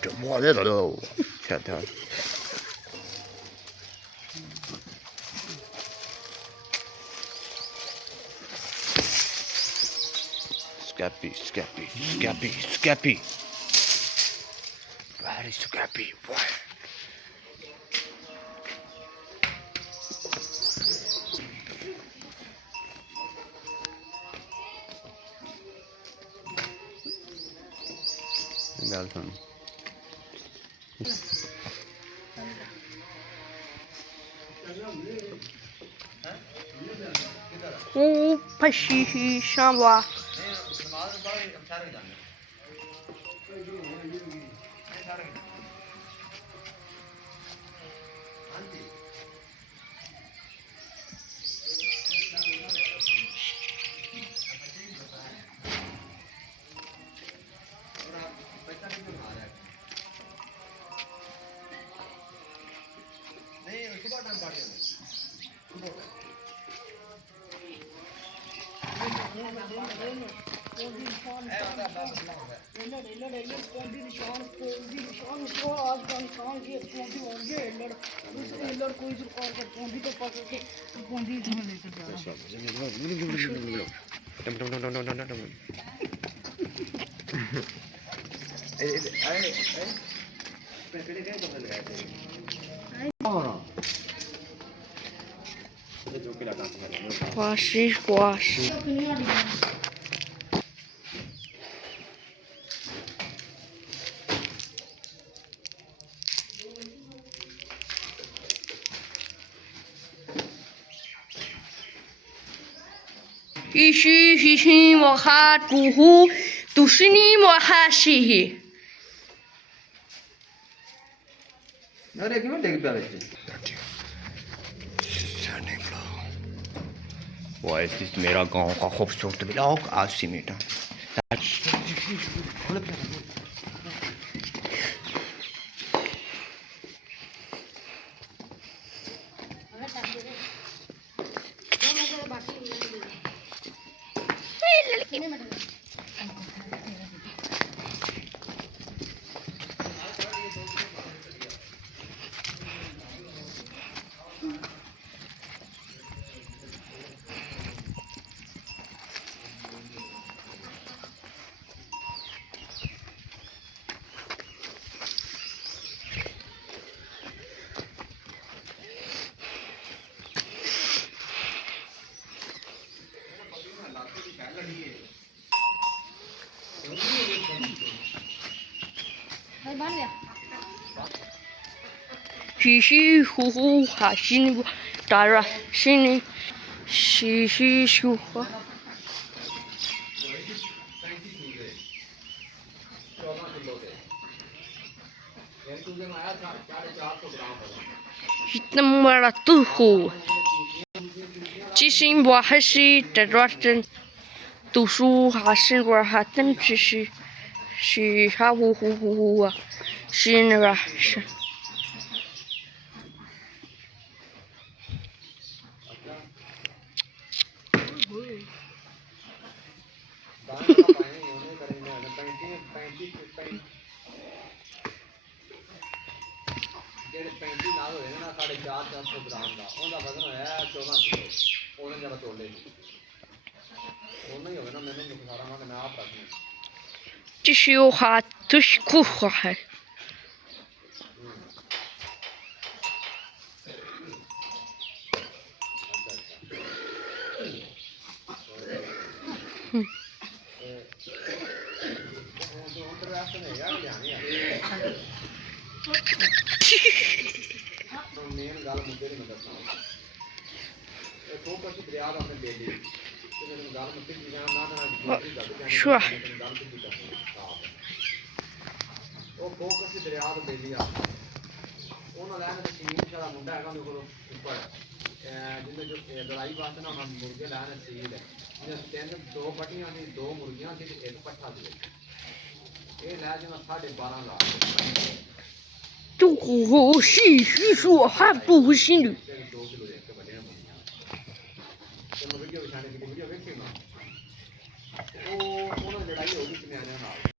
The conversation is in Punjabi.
这摸这了，天天。Scabby. Very scabby, boy. Girlfriend. Pashi Shamba. Washi. 一须心我哈主呼，都是你我哈西。अरे क्यों डिग पे बच्चे वॉइस मेरा गांव का खूबसूरत ब्लॉग 80 मीटर嘻嘻呼呼哈心不打ra心里嘻嘻呼呼。इतना बड़ा तू हो जिसिम बहासी दरवाजन तुसु हासिन बहातन जिसि si ha hu hu hu hu sin ra ਜਿਹੜੇ 35 ਨਾਲ ਹੋਏ ਨਾ 450 ਗ੍ਰਾਮ ਦਾ ਉਹਦਾ ਵਜ਼ਨ ਹੋਇਆ 14 ਕਿਲੋ ਉਹਨੇ ਜਰਾ ਤੋਲੇ ਉਹਨਾਂ ਹੀ ਹੋਵੇ ਨਾ ਮੈਨੂੰ ਸਾਰਾ ਮੈਂ ਆਪ ਰੱਖਣਾ تشيو خات تشكو خات ਮੇਨ ਗੱਲ ਮੁੱਦੇ ਨਹੀਂ ਦੱਸਣਾ ਇਹ ਤੋਂ ਪਛੀ ਦਰਿਆ ਦਾ ਆਪਣੇ ਬੇਲੀ ਤੇ ਮੈਨੂੰ ਗੱਲ ਮੁੱਦੇ ਦੀ ਜਾਨ ਨਾ شو ਉਹ ਫੋਕਸ ਦਰਿਆ ਦਾ ਬੇਲੀ ਆ ਉਹਨਾਂ ਲੈਣ ਤੇ ਜ਼ਮੀਨ ਸਾਡਾ ਮੁੰਡਾ ਹੈਗਾ ਉਹਦੇ ਕੋਲ ਉੱਪਰ ਜਿੰਨੇ ਜੋ ਲੜਾਈ ਵਾਸਤੇ ਨਾ ਹਮ ਮੁਰਗੇ ਲੈਣ ਸੀਲ ਹੈ ਜਿਹਨੇ ਦੋ ਪੱਟੀਆਂ ਦੀ ਦੋ ਮੁਰਗੀਆਂ ਸੀ ਤੇ ਇੱਕ ਪੱਠਾ ਸੀ ਇਹ ਲੈ ਜਾਣਾ 12.5 ਲੱਖ 都呼吸虚说话不心率。 ਤੇ 2 ਕਿਲੋ ਦੇ ਇੱਕ ਵੱਡੇ ਨੇ ਬਣੀਆਂ ਤੈਨੂੰ ਵੀਡੀਓ ਵਿਖਾਣੇ ਦੀ ਵੀਡੀਓ ਵੇਖੀ ਨਾ